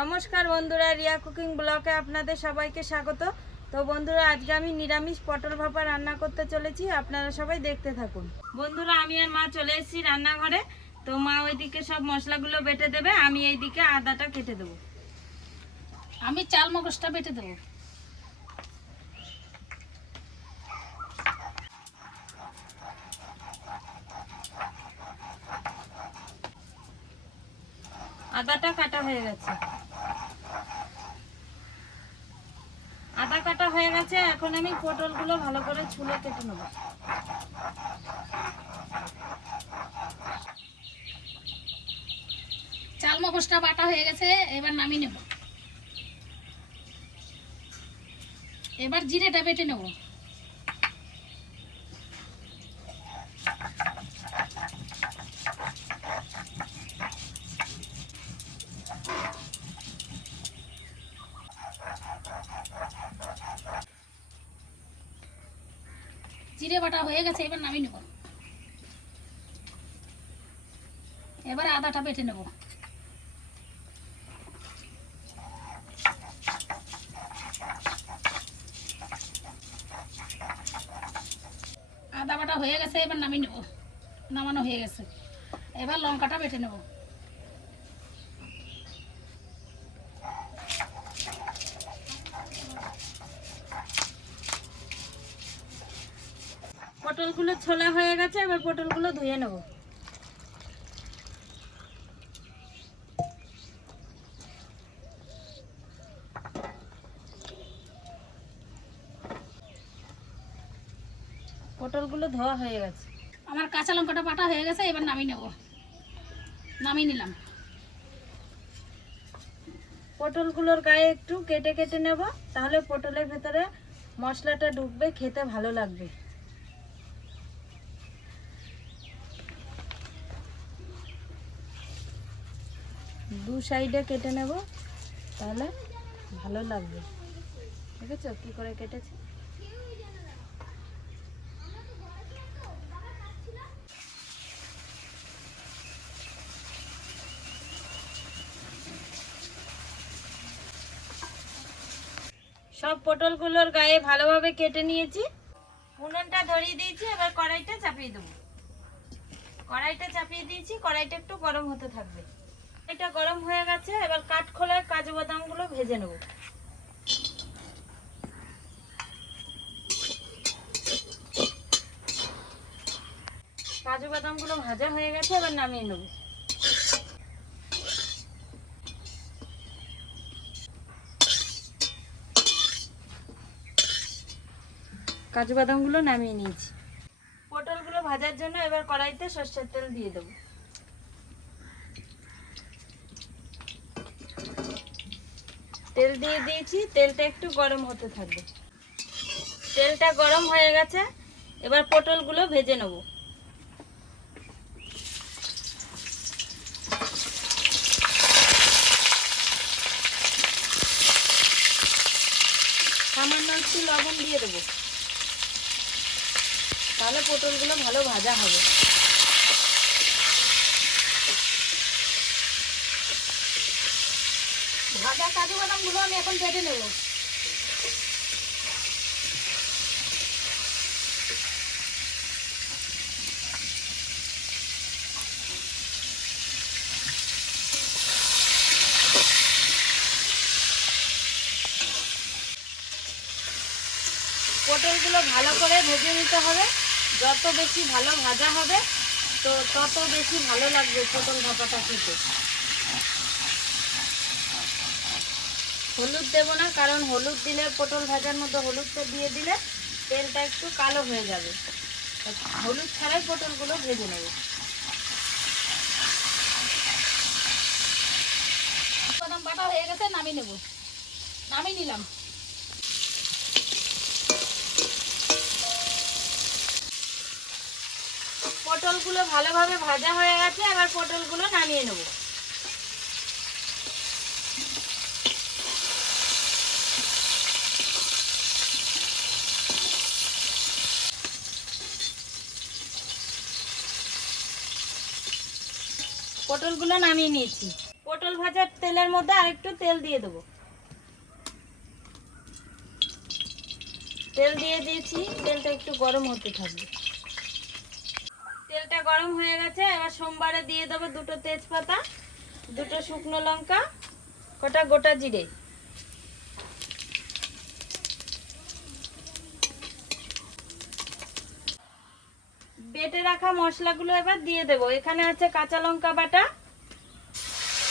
নমস্কার বন্ধুরা রিয়া কুকিং ব্লকে আপনাদের সবাইকে স্বাগত। তো বন্ধুরা আজকে আমি নিরামিষ পটল ভাপা রান্না করতে চলেছি আপনারা সবাই দেখতে থাকুন। বন্ধুরা আমি আর মা চলে এসেছি রান্নাঘরে। তো মা ওইদিকে সব মশলাগুলো বেটে দেবে আমি এইদিকে আদাটা কেটে দেবো। আমি চাল মগজটা বেটে দেবো। আদাটা কাটা হয়ে গেছে আদা কাটা হয়ে গেছে এখন আমি পটলগুলো ভালো করে ছুলে কেটে নেব। চাল মগজটা বাটা হয়ে গেছে, এবার নামিয়ে নেব। এবার জিরেটা বেটে নেব। জিরে বাটা হয়ে গেছে, এবার নামিয়ে নেব। এবার আদাটা বেটে নেব। আদা বাটা হয়ে গেছে, এবার নামিয়ে নেব। নামানো হয়ে গেছে। এবার লঙ্কাটা বেটে নেব। পটলগুলো ছোলা হয়ে গেছে, এবার পটলগুলো ধুয়ে নেব। পটলগুলো ধোয়া হয়ে গেছে। আমার কাঁচা লঙ্কাটা পাটা হয়ে গেছে, এবার নামিয়ে নেব। নামিয়ে নিলাম। পটলগুলোর গায়ে একটু কেটে কেটে নেব, তাহলে পটলের ভেতরে মশলাটা ঢুকবে, খেতে ভালো লাগবে। দু সাইডে কেটে নেব, তাহলে ভালো লাগবে। দেখেছ কি করে কেটেছি? সব পটলগুলোর গায়ে ভালোভাবে কেটে নিয়েছি। উনুনটা ধরিয়ে দিয়েছি, এবার কড়াইটা চাপিয়ে দেবো। কড়াইটা চাপিয়ে দিয়েছি, কড়াইটা একটু গরম হতে থাকবে। এটা গরম হয়ে গেছে, এবার কাঠ খোলায় কাজু বাদামগুলো ভেজে নেব। কাজু বাদামগুলো ভাজা হয়ে গেছে, এবার নামিয়ে নেব। কাজু বাদামগুলো নামিয়ে নিয়েছি। পটলগুলো ভাজার জন্য এবার কড়াইতে সর্ষের তেল দিয়ে দেবো। তেল দিয়ে দিয়েছি, তেলটা একটু গরম হতে থাকবে। তেলটা গরম হয়ে গেছে, এবার পটলগুলো ভেজে নেব। সামান্য একটু লবণ দিয়ে দেবো। তাহলে পটলগুলো ভালো ভাজা হবে ভাজা কাজু বাদামগুলো আমি এখন নেব। পটলগুলো ভালো করে ভেজে নিতে হবে। যত বেশি ভালো ভাজা হবে, তো তত বেশি ভালো লাগবে পটল ভাপাটা খেতে। হলুদ দেবো না, কারণ হলুদ দিলে, পটল ভাজার মধ্যে হলুদটা দিয়ে দিলে তেলটা একটু কালো হয়ে যাবে। হলুদ ছাড়াই পটলগুলো ভেজে নেবে। বাদাম বাটা হয়ে গেছে, নামিয়ে নেব। নামিয়ে নিলাম। পটলগুলো ভালোভাবে ভাজা হয়ে গেছে, এবার পটলগুলো নামিয়ে নেব। পটলগুলো নামিয়ে নিয়েছি। পটল ভাজার তেলের মধ্যে আরেকটু তেল দিয়ে দেবো। তেল দিয়ে দিয়েছি, তেলটা একটু গরম হতে থাকবে। তেলটা গরম হয়ে গেছে, এবার সোমবারে দিয়ে দেবো দুটো তেজপাতা, দুটো শুকনো লঙ্কা, কটা গোটা জিরে। বেটে রাখা মশলাগুলো এবার দিয়ে দেবো। এখানে আছে কাঁচা লঙ্কা বাটা।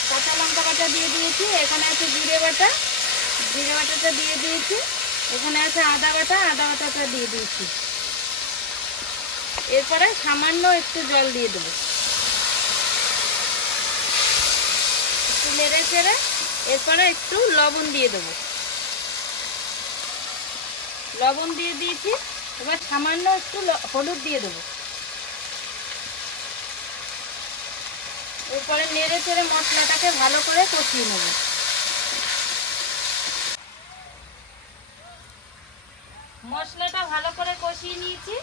কাঁচা লঙ্কা বাটা দিয়ে দিয়েছি। এখানে আছে জিরে বাটা। জিরে বাটাটা দিয়ে দিয়েছি। এখানে আছে আদা বাটা। আদা বাটাটা দিয়ে দিয়েছি। এরপরে সামান্য একটু জল দিয়ে দেবো। একটু নেড়ে চেড়ে এরপরে একটু লবণ দিয়ে দেবো। লবণ দিয়ে দিয়েছি। এবার সামান্য একটু হলুদ দিয়ে দেবো। এরপরে নেড়ে চেড়ে মশলাটাকে ভালো করে কষিয়ে নেব। মশলাটা ভালো করে কষিয়ে নিয়েছি।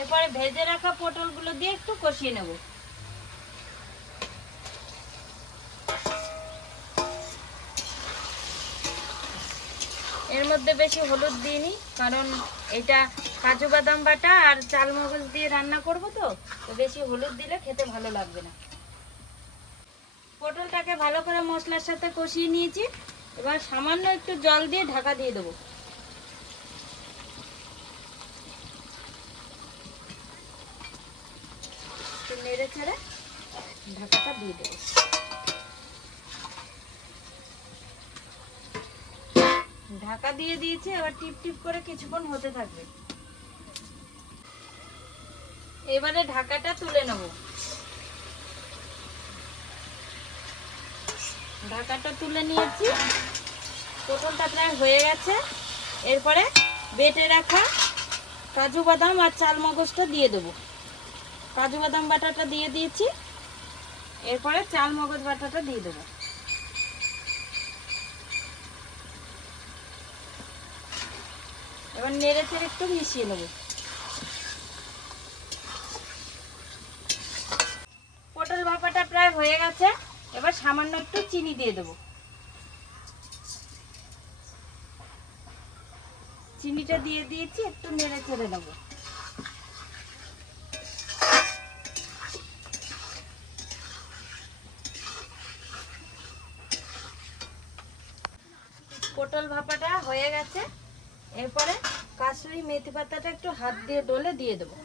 এরপরে ভেজে রাখা পটলগুলো দিয়ে একটু কষিয়ে নেব। এর মধ্যে বেশি হলুদ দিইনি, কারণ এটা কাজু বাদাম বাটা আর চাল মগজ দিয়ে রান্না করব তো তো বেশি হলুদ দিলে খেতে ভালো লাগবে না। পটলটাকে ভালো করে মশলার সাথে কষিয়ে নিয়েছি। এবার সামান্য একটু জল দিয়ে ঢাকা দিয়ে দেবো। নেড়ে ছেড়ে ঢাকাটা দিয়ে দেবো। ঢাকা দিয়ে দিয়েছি, এবার টিপ টিপ করে কিছুক্ষণ হতে থাকবে। এবারে ঢাকাটা তুলে নেব। ঢাকাটা তুলে নিয়েছি। পটলটা প্রায় হয়ে গেছে। এরপরে বেটে রাখা কাজু বাদাম আর চাল মগজটা দিয়ে দেবো। কাজু বাদাম বাটাটা দিয়ে দিয়েছি। এরপরে চাল মগজ বাটাটা দিয়ে দেবো। এবার নেড়ে চেড়ে একটু মিশিয়ে নেব। পটল ভাপাটা প্রায় হয়ে গেছে। সামান্য একটু চিনি দিয়ে দেবো। চিনিটা দিয়ে দিয়েছি, একটু নেড়ে চেড়ে নেব। পটল ভাপাটা হয়ে গেছে। এরপরে কাসুরি মেথি পাতাটা একটু হাত দিয়ে ডলে দিয়ে দেবো।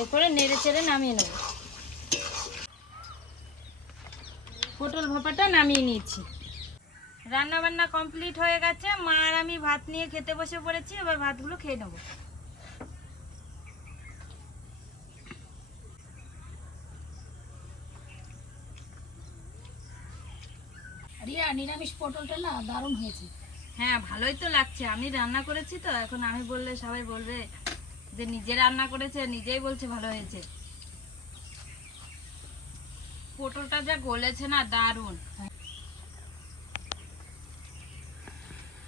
এরপরে নেড়ে চেড়ে নামিয়ে নেব। পটল ভাপাটা নামিয়ে নিয়েছি। রান্না বান্না কমপ্লিট হয়ে গেছে। মা আর আমি ভাত নিয়ে খেতে বসে পড়েছি। এবার ভাতগুলো খেয়ে নেব। রিয়া নিরামিষ পটলটা না দারুণ হয়েছে। হ্যাঁ ভালোই তো লাগছে। আমি রান্না করেছি তো। এখন আমি বললে সবাই বলবে যে নিজে রান্না করেছে, নিজেই বলছে ভালো হয়েছে। পটলটা যা গলেছে না দারুণ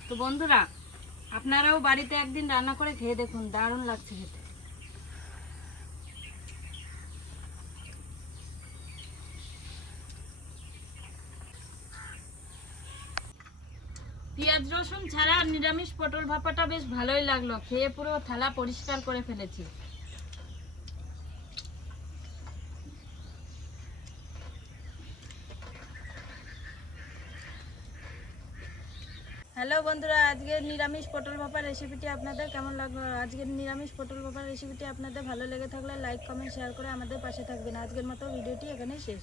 তো বন্ধুরা, আপনারাও বাড়িতে একদিন রান্না করে খেয়ে দেখুন, দারুণ লাগছে খেতে। পেঁয়াজ, রসুন ছাড়া নিরামিষ পটল ভাপাটা বেশ ভালোই লাগল। খেয়ে পুরো থালা পরিষ্কার করে ফেলেছি। হ্যালো বন্ধুরা, আজকের নিরামিষ পটল ভাপার রেসিপিটি আপনাদের কেমন লাগল? আজকের নিরামিষ পটল ভাপার রেসিপিটি আপনাদের ভালো লেগে থাকলে লাইক কমেন্ট শেয়ার করে আমাদের পাশে থাকবেন। আজকের মতো ভিডিওটি এখানেই শেষ।